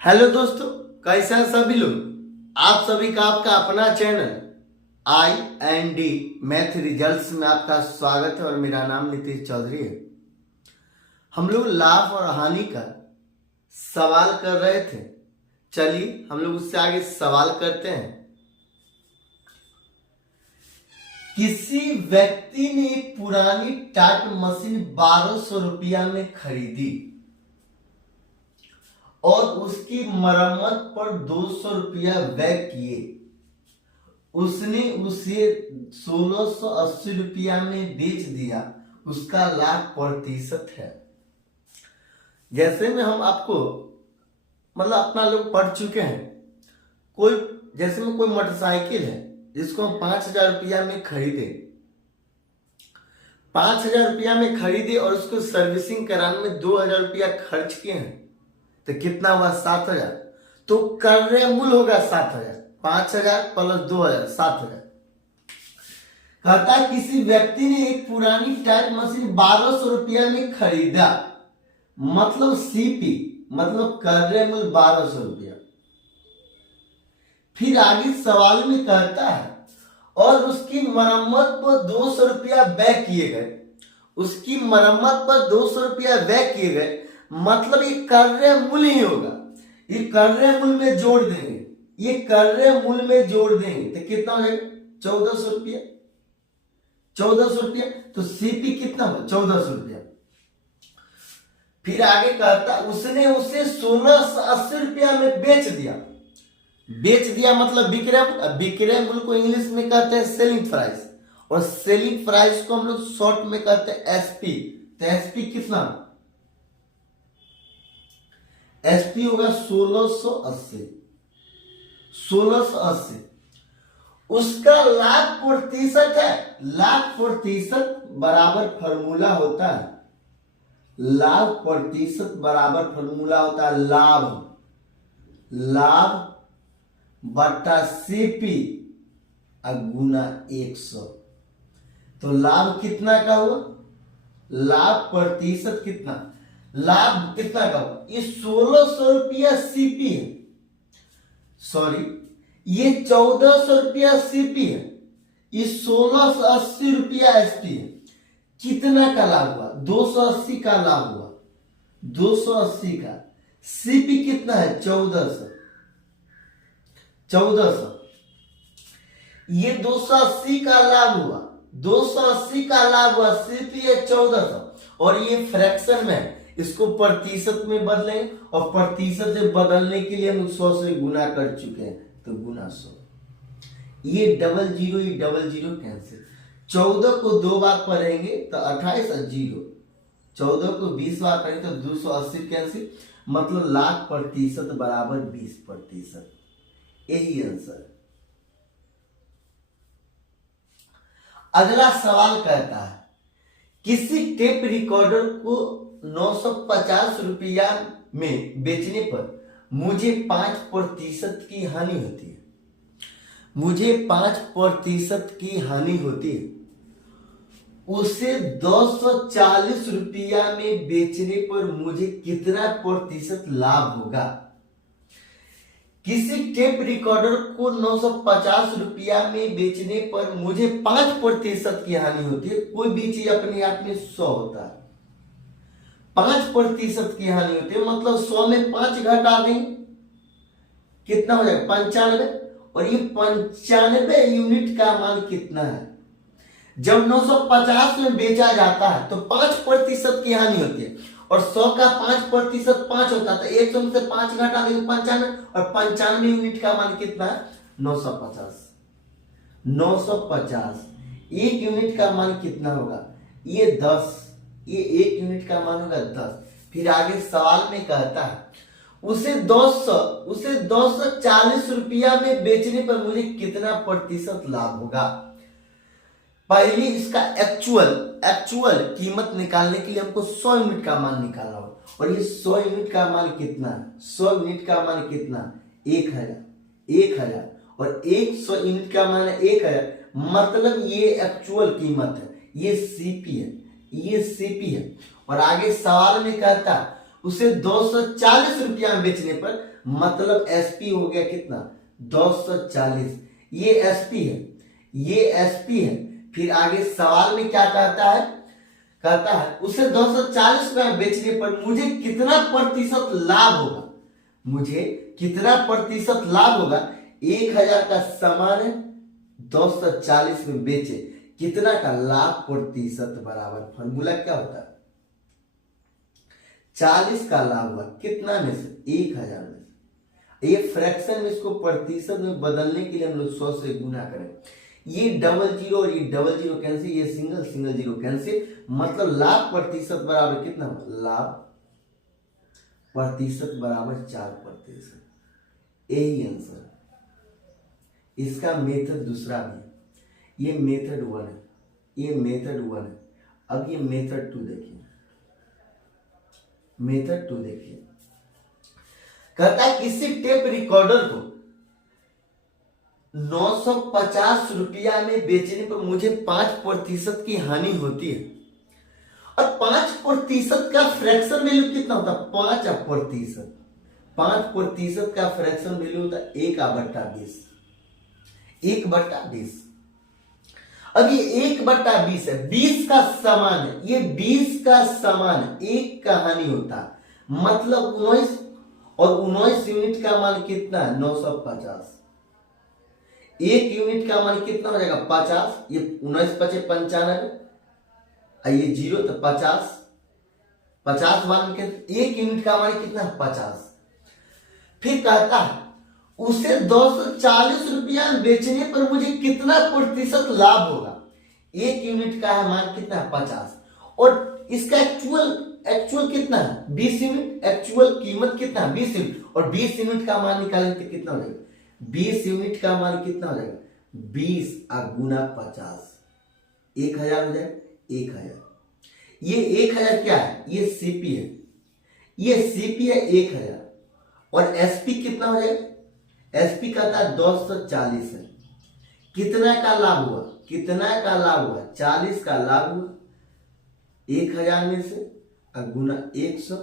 Hello दोस्तों, कैसे हैं सभी लोग। आप सभी का आपका अपना चैनल I&D मैथ रिजल्ट्स में आपका स्वागत है और मेरा नाम नीतीश चौधरी है। हम लोग लाभ और हानि का सवाल कर रहे थे। चलिए हम लोग उससे आगे सवाल करते हैं। किसी व्यक्ति ने एक पुरानी टाइप मशीन 1200 रुपया में खरीदी और उसकी मरम्मत पर 200 रुपया व्यय किए। उसने उसे 1680 रुपया में बेच दिया। उसका लाभ प्रतिशत है। जैसे में हम आपको अपना लोग पढ़ चुके हैं। जैसे में कोई मोटरसाइकिल है जिसको हम 5000 रुपया में खरीदे 5000 रुपया में खरीदे और उसको सर्विसिंग कराने में 2000 रुपया खर्च किए हैं, तो कितना हुआ 7000। तो क्रय मूल्य होगा 7000। 5000 प्लस 2000 7000। कहता है किसी व्यक्ति ने एक पुरानी टाइप मशीन 1200 रुपया में खरीदा, मतलब सीपी मतलब क्रय मूल्य 1200 रुपया। फिर आगे सवाल में कहता है और उसकी मरम्मत पर 200 रुपया व्यय किए गए। उसकी मरम्मत पर 200 रुपया व्यय किए गए, मतलब ये क्रय मूल्य ही होगा। ये क्रय मूल्य में जोड़ देंगे, ये क्रय मूल्य में जोड़ देंगे तो कितना हो जाएगा 1400 रुपया। 1400 रुपया तो सीपी कितना हो 1400 रुपया। फिर आगे कहता उसने उसे 1680 रुपया में बेच दिया। बेच दिया मतलब विक्रय मूल्य को इंग्लिश में कहते हैं सेलिंग प्राइस, और सेलिंग प्राइस को हम लोग शॉर्ट में कहते हैं एसपी। तो एसपी कितना, एसपी होगा 1680। 1680 उसका लाभ प्रतिशत है। लाभ प्रतिशत बराबर फॉर्मूला होता है, लाभ प्रतिशत बराबर फॉर्मूला होता है लाभ बटा सीपी गुना 100। तो लाभ कितना का हुआ, लाभ प्रतिशत कितना, लाभ कितना का हुआ, ये 1600 रुपया सीपी है, सॉरी ये 1400 रुपया सीपी है, ये 1680 रुपया एसपी है। कितना का लाभ हुआ 280 का लाभ हुआ, 280 का। सीपी कितना है 1400। ये 280 का लाभ हुआ, 280 का लाभ हुआ, सीपी है 1400। और ये फ्रैक्शन में इसको प्रतिशत में बदलेंगे, और प्रतिशत से बदलने के लिए हम 100 से गुना कर चुके हैं, तो गुना 100। ये डबल जीरो कैंसिल। 14 को 2 बार पढ़ेंगे तो 28 और 0। 14 को 20 बार पढ़ेंगे तो 280 कैंसिल, मतलब लाभ प्रतिशत बराबर 20%। यही आंसर। अगला सवाल कहता है किसी टेप रिकॉर्डर को 950 रुपया में बेचने पर मुझे 5% की हानि होती है। मुझे 5% की हानि होती है। उसे 240 रुपया में बेचने पर मुझे कितना प्रतिशत लाभ होगा। किसी टेप रिकॉर्डर को 950 रुपया में बेचने पर मुझे 5% की हानि होती है। कोई भी चीज अपने आप में 100 होता है, 5% की हानि होती है, मतलब 100 में 5 घटा देंगे, कितना हो जाएगा 95। और ये 95 यूनिट का मान कितना है। जब 950 में बेचा जाता है तो 5% की हानि होती है, और 100 का 5% 5 होता है, तो 100 में से 5 घटा देंगे 95, और 95 यूनिट का मान कितना है 950। 950 एक यूनिट का मान कितना होगा, ये 10। ये एक यूनिट का मान होगा 10। फिर आगे सवाल में कहता है उसे 240 रुपया में बेचने पर मुझे कितना प्रतिशत लाभ होगा। पहले इसका एक्चुअल कीमत निकालने के लिए हमको 100 यूनिट का मान निकालना होगा, और ये 100 यूनिट का मान कितना है, 100 यूनिट का मान कितना 1000। और 100 यूनिट का मान है 1000, मतलब ये एक्चुअल कीमत है, ये सीपी है। और आगे सवाल में कहता उसे 240 रुपया में बेचने पर, मतलब एसपी हो गया कितना 240। ये एसपी है, ये एसपी है। फिर आगे सवाल में क्या कहता है, कहता है उसे 240 रुपया में बेचने पर मुझे कितना प्रतिशत लाभ होगा, मुझे कितना प्रतिशत लाभ होगा। 1000 का सामान है, 240 में बेचे, कितना का लाभ प्रतिशत बराबर फॉर्मूला क्या होता है, 40 का लाभ हुआ कितना में से 1000 में से। ये फ्रैक्शन में इसको प्रतिशत में बदलने के लिए हम लोग 100 से गुना करें। ये डबल जीरो और ये डबल जीरो कैंसिल, ये सिंगल सिंगल जीरो कैंसिल, मतलब लाभ प्रतिशत बराबर कितना, लाभ प्रतिशत बराबर 4%। यही आंसर। इसका मेथड दूसरा भी है, ये मेथड 1 है, ये मेथड 1 है। अब ये मेथड 2 देखिए, मेथड 2 देखिए, कहता है किसी टेप रिकॉर्डर को 950 रुपया में बेचने पर मुझे 5% की हानि होती है, और 5% का फ्रैक्शन वैल्यू कितना होता है, 5%। 5% का फ्रैक्शन वैल्यू होता है 1/20, 1/20। अब ये 1/20 है, 20 का समान है, ये 20 का समान है, 1 का हानि होता है, मतलब 19, और 19 यूनिट का मान कितना है 950। 1 यूनिट का मान कितना हो जाएगा 50, ये 19 × 5 = 95, ये 0 तो 50, 50 मान के 1 यूनिट का मान कितना 50। फिर कहता है उसे 240 रुपया बेचने पर मुझे कितना प्रतिशत लाभ होगा। 1 यूनिट का है मान कितना है 50, और इसका एक्चुअल कितना है 20 यूनिट, एक्चुअल कीमत कितना है 20 यूनिट, और 20 यूनिट का मान निकालेंगे तो कितना हो जाएगा, 20 यूनिट का मान कितना हो जाएगा 20 × 50, 1000 हो जाएगा, 1000। ये 1000 क्या है, ये सीपी है, ये सीपी है 1000, और एसपी कितना हो जाएगा, एसपी कहता है 240 है। कितना का लाभ हुआ, कितना का लाभ हुआ 40 का लाभ हुआ 1000 में से, और गुना 100,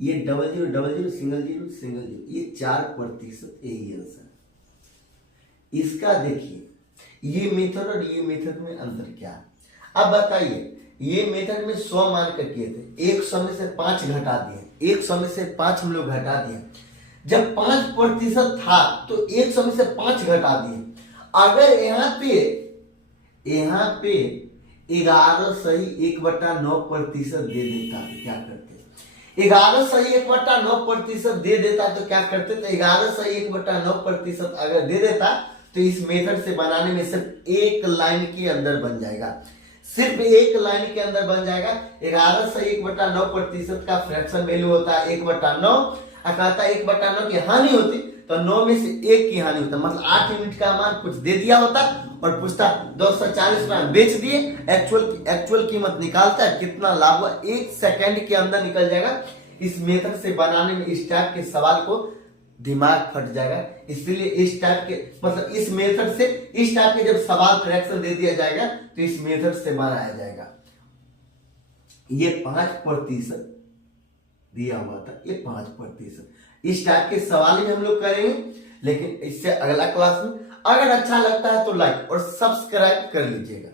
ये double zero single zero single zero, ये 4%। यही आंसर। इसका देखिए ये मेथड और ये मेथड में अंतर क्या है। अब बताइए, ये मेथड में 100 मान कर किए थे, 100 में से 5 घटा दिए, 100 में से 5 हम लोग घटा दिए। जब 5% था तो 100 में से 5 घटा दिए। अगर यहाँ पे 11 सही 1/9% दे देता है, क्या करते, 11 सही 1/9% दे देता तो क्या करते, तो 11 सही 1/9% अगर दे देता तो इस मेथड से बनाने में सिर्फ एक लाइन के अंदर बन जाएगा, सिर्फ एक लाइन के अंदर बन जाएगा। 11 सही 1/9% का फ्रैक्शन वैल्यू होता है 1/9, कहता है 1/9 की हानि होती तो 9 में से 1 की हानि होता, मतलब 8 यूनिट का मान कुछ दे दिया होता और पूछता 240 रुपया बेच दिए, एक्चुअल कीमत निकालता है कितना लाभ हुआ, 1 सेकंड के अंदर निकल जाएगा। इस मेथड से बनाने में इस टाइप के सवाल को दिमाग फट जाएगा, इसलिए इस टाइप के मतलब इस मेथड से इस टाइप के जब सवाल करेक्शन दे दिया जाएगा तो इस मेथड से बनाया जाएगा। ये 5% दिया हुआ था, ये 5%। इस टाइप के सवाल ही हम लोग करेंगे, लेकिन इससे अगला क्लास में। अगर अच्छा लगता है तो लाइक और सब्सक्राइब कर लीजिएगा।